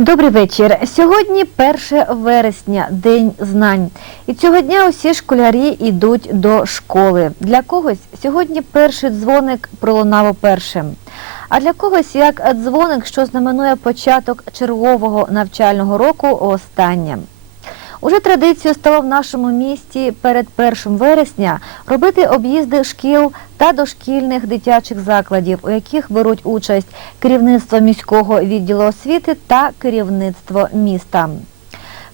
Добрий вечір. Сьогодні 1 вересня, День знань. І цього дня усі школярі йдуть до школи. Для когось сьогодні перший дзвоник пролунав першим. А для когось як дзвоник, що знаменує початок чергового навчального року останнє. Уже традицією стало в нашому місті перед 1 вересня робити об'їзди шкіл та дошкільних дитячих закладів, у яких беруть участь керівництво міського відділу освіти та керівництво міста.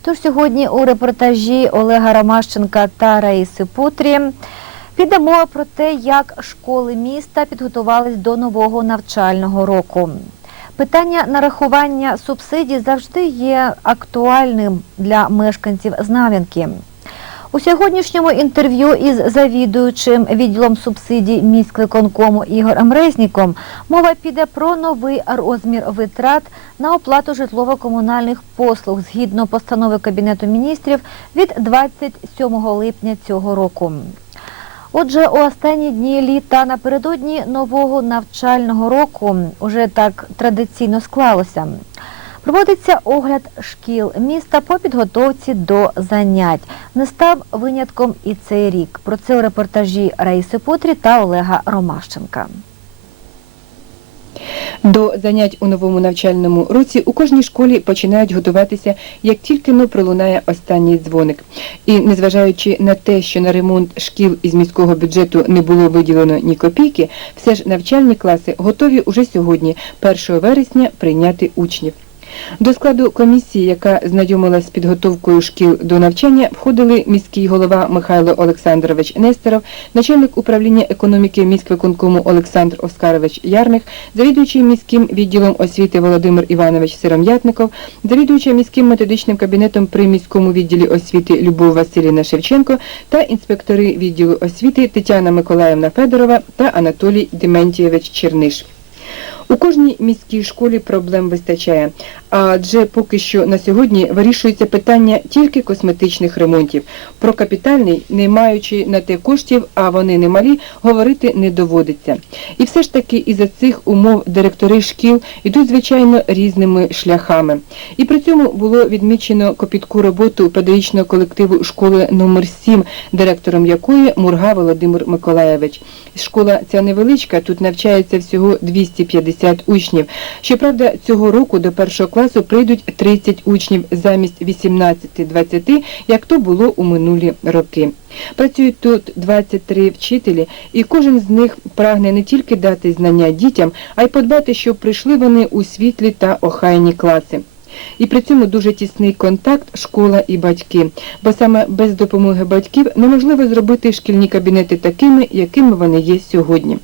Тож сьогодні у репортажі Олега Ромащенка та Раїси Путрі піде мова про те, як школи міста підготувались до нового навчального року. Питання нарахування субсидій завжди є актуальним для мешканців Знам'янки. У сьогоднішньому інтерв'ю із завідуючим відділом субсидій міськвиконкому Ігорем Резніком мова піде про новий розмір витрат на оплату житлово-комунальних послуг згідно постанови Кабінету міністрів від 27 липня цього року. Отже, у останні дні літа напередодні нового навчального року уже так традиційно склалося. Проводиться огляд шкіл міста по підготовці до занять. Не став винятком і цей рік. Про це у репортажі Раїси Потрі та Олега Ромащенка. До занять у новому навчальному році у кожній школі починають готуватися, як тільки но пролунає останній дзвоник. І незважаючи на те, що на ремонт шкіл із міського бюджету не було виділено ні копійки, все ж навчальні класи готові уже сьогодні, 1 вересня, прийняти учнів. До складу комісії, яка знайомилась з підготовкою шкіл до навчання, входили міський голова Михайло Олександрович Нестеров, начальник управління економіки міськвиконкому Олександр Оскарович Ярних, завідуючий міським відділом освіти Володимир Іванович Сиром'ятников, завідуюча міським методичним кабінетом при міському відділі освіти Любов Василіна Шевченко та інспектори відділу освіти Тетяна Миколаївна Федорова та Анатолій Дементійович Черниш. У кожній міській школі проблем вистачає, адже поки що на сьогодні вирішується питання тільки косметичних ремонтів. Про капітальний, не маючи на те коштів, а вони немалі, говорити не доводиться. І все ж таки із-за цих умов директори шкіл йдуть, звичайно, різними шляхами. І при цьому було відмічено копітку роботу педагогічного колективу школи номер 7 директором якої Мурга Володимир Миколаєвич. Школа ця невеличка, тут навчається всього 250 учнів. Щоправда, цього року до першого класу прийдуть 30 учнів замість 18-20, як то було у минулі роки. Працюють тут 23 вчителі, і кожен з них прагне не тільки дати знання дітям, а й подбати, щоб прийшли вони у світлі та охайні класи. І при цьому дуже тісний контакт школа і батьки, бо саме без допомоги батьків неможливо зробити шкільні кабінети такими, якими вони є сьогодні.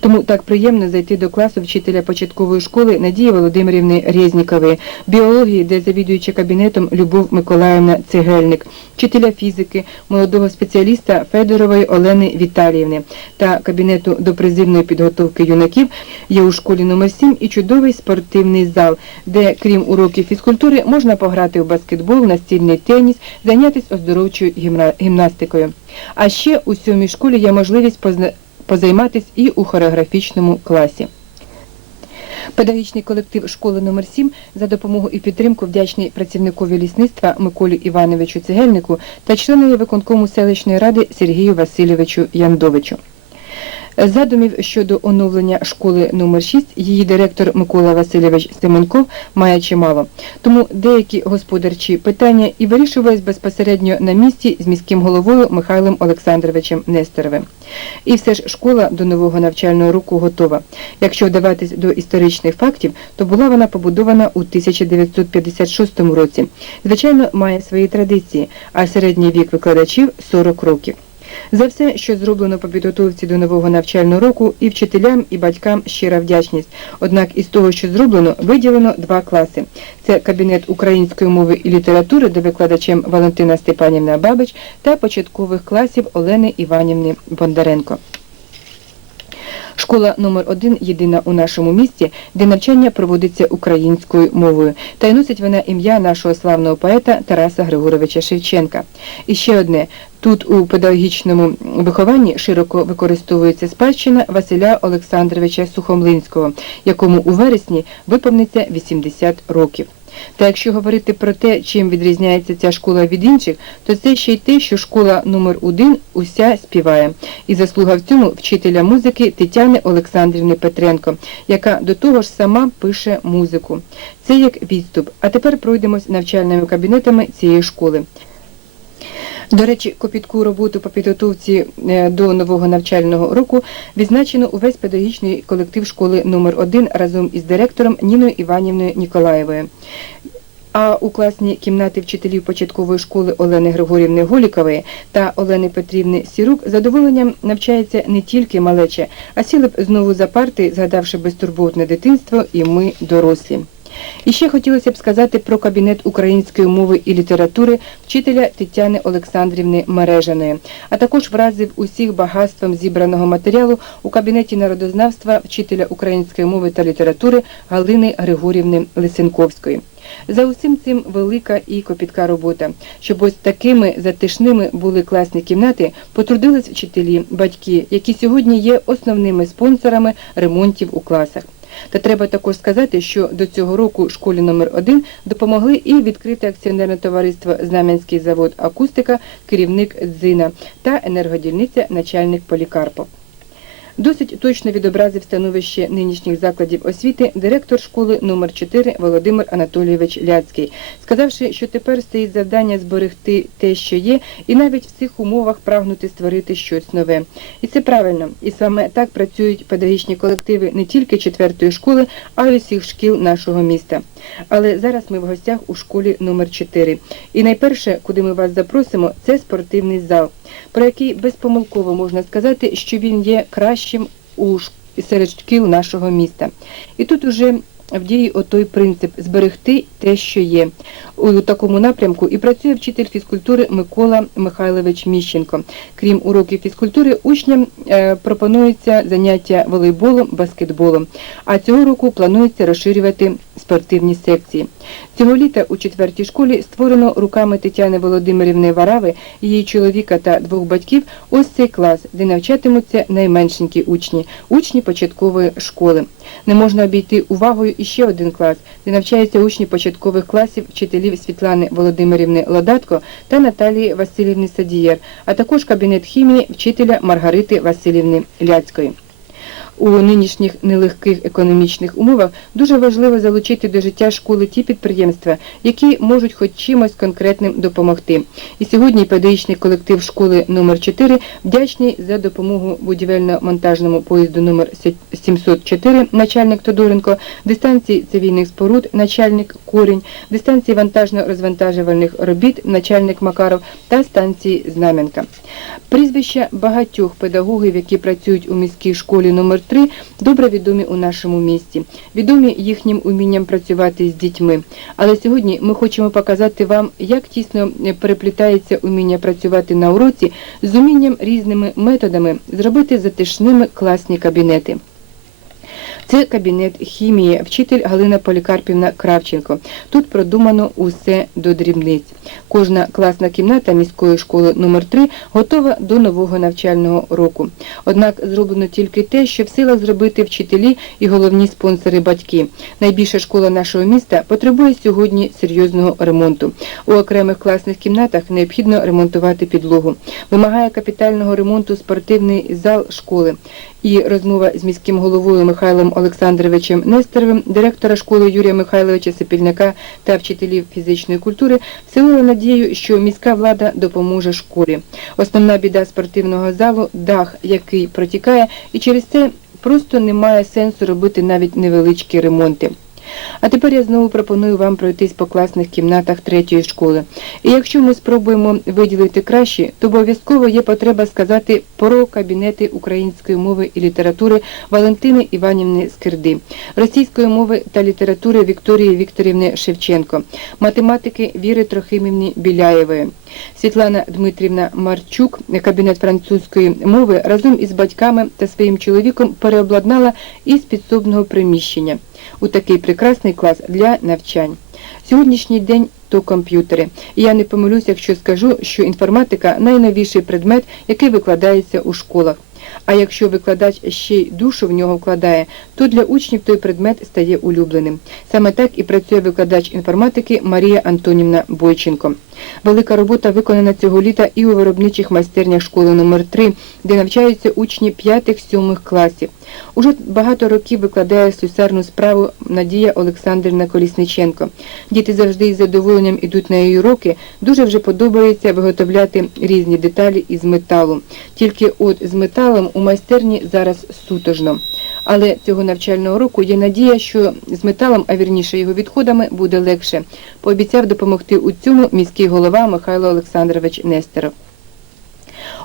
Тому так приємно зайти до класу вчителя початкової школи Надії Володимирівни Резнікової, біології, де завідуюча кабінетом Любов Миколаївна Цегельник, вчителя фізики, молодого спеціаліста Федорової Олени Віталіївни. Та кабінету допризивної підготовки юнаків є у школі номер 7 і чудовий спортивний зал, де крім уроків фізкультури можна пограти в баскетбол, настільний теніс, зайнятися оздоровчою гімнастикою. А ще у сьомій школі є можливість позна- позайматись і у хореографічному класі. Педагогічний колектив школи номер 7 за допомогу і підтримку вдячний працівникові лісництва Миколі Івановичу Цегельнику та членові виконкому селищної ради Сергію Васильовичу Яндовичу. Задумів щодо оновлення школи номер 6 її директор Микола Васильович Семенков має чимало. Тому деякі господарчі питання і вирішувались безпосередньо на місці з міським головою Михайлом Олександровичем Нестеровим. І все ж школа до нового навчального року готова. Якщо вдаватись до історичних фактів, то була вона побудована у 1956 році. Звичайно, має свої традиції, а середній вік викладачів 40 років. За все, що зроблено по підготовці до нового навчального року, і вчителям, і батькам щира вдячність. Однак із того, що зроблено, виділено два класи. Це кабінет української мови і літератури, де викладачем Валентина Степанівна Бабич та початкових класів Олени Іванівни Бондаренко. Школа номер 1 єдина у нашому місті, де навчання проводиться українською мовою, та й носить вона ім'я нашого славного поета Тараса Григоровича Шевченка. І ще одне. Тут у педагогічному вихованні широко використовується спадщина Василя Олександровича Сухомлинського, якому у вересні виповниться 80 років. Та якщо говорити про те, чим відрізняється ця школа від інших, то це ще й те, що школа номер 1 уся співає. І заслуга в цьому вчителя музики Тетяни Олександрівни Петренко, яка до того ж сама пише музику. Це як відступ. А тепер пройдемось навчальними кабінетами цієї школи. До речі, копітку роботу по підготовці е, до нового навчального року відзначено увесь педагогічний колектив школи номер 1 разом із директором Ніною Іванівною Ніколаєвою. А у класні кімнати вчителів початкової школи Олени Григорівни Голікової та Олени Петрівни Сірук задоволенням навчається не тільки малече, а сіли б знову за парти, згадавши безтурботне дитинство, і ми дорослі. І ще хотілося б сказати про кабінет української мови і літератури вчителя Тетяни Олександрівни Мережаної, а також вразив усіх багатством зібраного матеріалу у кабінеті народознавства вчителя української мови та літератури Галини Григорівни Лисенковської. За усім цим велика і копітка робота, щоб ось такими затишними були класні кімнати, потрудились вчителі, батьки, які сьогодні є основними спонсорами ремонтів у класах. Та треба також сказати, що до цього року школі номер 1 допомогли і відкрите акціонерне товариство Знам'янський завод Акустика, керівник Дзина та енергодільниця начальник Полікарпов. Досить точно відобразив становище нинішніх закладів освіти директор школи номер 4 Володимир Анатолійович Ляцький, сказавши, що тепер стоїть завдання зберегти те, що є, і навіть в цих умовах прагнути створити щось нове. І це правильно. І саме так працюють педагогічні колективи не тільки четвертої школи, а й усіх шкіл нашого міста. Але зараз ми в гостях у школі номер 4 І найперше, куди ми вас запросимо, це спортивний зал, про який безпомилково можна сказати, що він є кращим у серед шкіл нашого міста. І тут уже в дії отой принцип зберегти те, що є. У такому напрямку і працює вчитель фізкультури Микола Михайлович Міщенко. Крім уроків фізкультури, учням е, пропонується заняття волейболом, баскетболом. А цього року планується розширювати спортивні секції. Цього літа у четвертій школі створено руками Тетяни Володимирівни Варави, її чоловіка та двох батьків ось цей клас, де навчатимуться найменшенькі учні, учні початкової школи. Не можна обійти увагою і ще один клас, де навчаються учні початкових класів вчителів Світлани Володимирівни Лодатко та Наталії Васильівни Садієр, а також кабінет хімії вчителя Маргарити Васильівни Ляцької. У нинішніх нелегких економічних умовах дуже важливо залучити до життя школи ті підприємства, які можуть хоч чимось конкретним допомогти. І сьогодні педагогічний колектив школи номер 4 вдячний за допомогу будівельно-монтажному поїзду номер 704 начальник Тодоренко, дистанції цивільних споруд начальник Корінь, дистанції вантажно-розвантажувальних робіт начальник Макаров та станції Знам'янка. Прізвища багатьох педагогів, які працюють у міській школі номер 3 добре відомі у нашому місті, відомі їхнім умінням працювати з дітьми. Але сьогодні ми хочемо показати вам, як тісно переплітається уміння працювати на уроці з умінням різними методами зробити затишними класні кабінети. Це кабінет хімії, вчитель Галина Полікарпівна Кравченко. Тут продумано усе до дрібниць. Кожна класна кімната міської школи номер 3 готова до нового навчального року. Однак зроблено тільки те, що в силах зробити вчителі і головні спонсори батьки. Найбільша школа нашого міста потребує сьогодні серйозного ремонту. У окремих класних кімнатах необхідно ремонтувати підлогу. Вимагає капітального ремонту спортивний зал школи. І розмова з міським головою Михайлом Олександровичем Нестеровим, директора школи Юрія Михайловича Сипільника та вчителів фізичної культури вселила надію, що міська влада допоможе школі. Основна біда спортивного залу дах, який протікає, і через це просто немає сенсу робити навіть невеличкі ремонти. А тепер я знову пропоную вам пройтись по класних кімнатах третьої школи. І якщо ми спробуємо виділити кращі, то обов'язково є потреба сказати про кабінети української мови і літератури Валентини Іванівни Скирди, російської мови та літератури Вікторії Вікторівни Шевченко, математики Віри Трохимівни Біляєвої. Світлана Дмитрівна Марчук, кабінет французької мови, разом із батьками та своїм чоловіком переобладнала із підсобного приміщення у такий прекрасний клас для навчань. Сьогоднішній день то комп'ютери. І я не помилюся, якщо скажу, що інформатика найновіший предмет, який викладається у школах. А якщо викладач ще й душу в нього вкладає, то для учнів той предмет стає улюбленим. Саме так і працює викладач інформатики Марія Антонівна Бойченко. Велика робота виконана цього літа і у виробничих майстернях школи номер 3 де навчаються учні 5-7 класів. Уже багато років викладає слюсарну справу Надія Олександрівна Колісниченко. Діти завжди із задоволенням ідуть на її уроки. Дуже вже подобається виготовляти різні деталі із металу. Тільки от з металом у майстерні зараз сутожно. Але цього навчального року є надія, що з металом, а вірніше його відходами, буде легше. Пообіцяв допомогти у цьому міський голова Михайло Олександрович Нестеров.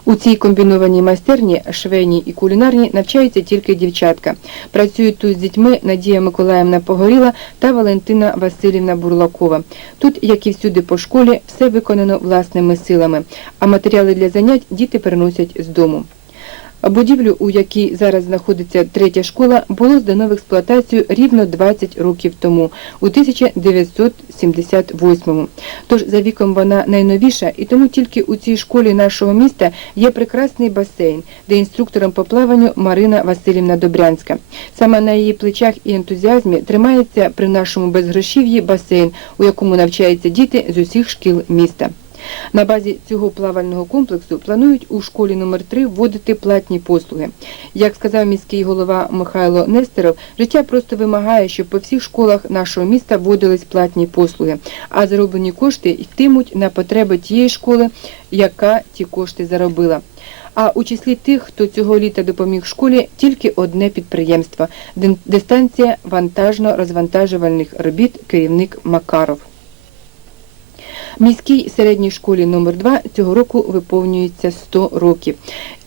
У цій комбінованій майстерні, швейній і кулінарній, навчаються тільки дівчатка. Працюють тут з дітьми Надія Миколаївна Погоріла та Валентина Васильівна Бурлакова. Тут, як і всюди по школі, все виконано власними силами, а матеріали для занять діти приносять з дому. Будівлю, у якій зараз знаходиться третя школа, було здано в експлуатацію рівно 20 років тому, у 1978-му. Тож за віком вона найновіша, і тому тільки у цій школі нашого міста є прекрасний басейн, де інструктором по плаванню Марина Васильівна Добрянська. Саме на її плечах і ентузіазмі тримається при нашому безгрошів'ї басейн, у якому навчаються діти з усіх шкіл міста. На базі цього плавального комплексу планують у школі номер 3 вводити платні послуги. Як сказав міський голова Михайло Нестеров, життя просто вимагає, щоб по всіх школах нашого міста вводились платні послуги, а зароблені кошти йтимуть на потреби тієї школи, яка ті кошти заробила. А у числі тих, хто цього літа допоміг школі, тільки одне підприємство дистанція вантажно-розвантажувальних робіт керівник Макаров. Міській середній школі номер 2 цього року виповнюється 100 років.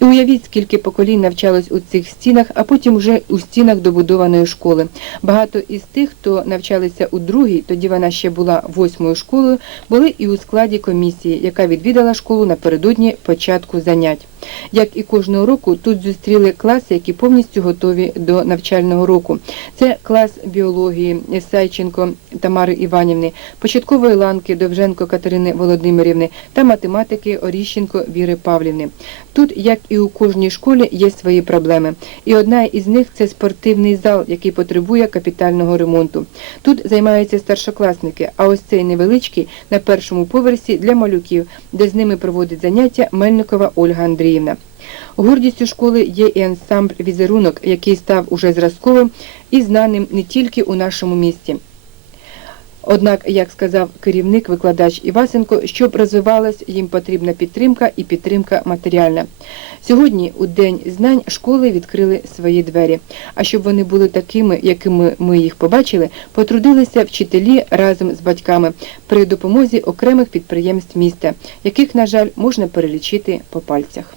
І уявіть, скільки поколінь навчалось у цих стінах, а потім вже у стінах добудованої школи. Багато із тих, хто навчалися у другій, тоді вона ще була восьмою школою, були і у складі комісії, яка відвідала школу напередодні початку занять. Як і кожного року, тут зустріли класи, які повністю готові до навчального року. Це клас біології Сайченко Тамари Іванівни, початкової ланки Довженко Катерини Володимирівни та математики Оріщенко Віри Павлівни. Тут, як і у кожній школі, є свої проблеми. І одна із них це спортивний зал, який потребує капітального ремонту. Тут займаються старшокласники, а ось цей невеличкий на першому поверсі для малюків, де з ними проводить заняття Мельникова Ольга Андріївна. Гордістю школи є і ансамбль візерунок, який став уже зразковим і знаним не тільки у нашому місті. Однак, як сказав керівник, викладач Івасенко, щоб розвивалась, їм потрібна підтримка і підтримка матеріальна. Сьогодні, у День знань, школи відкрили свої двері. А щоб вони були такими, якими ми їх побачили, потрудилися вчителі разом з батьками при допомозі окремих підприємств міста, яких, на жаль, можна перелічити по пальцях.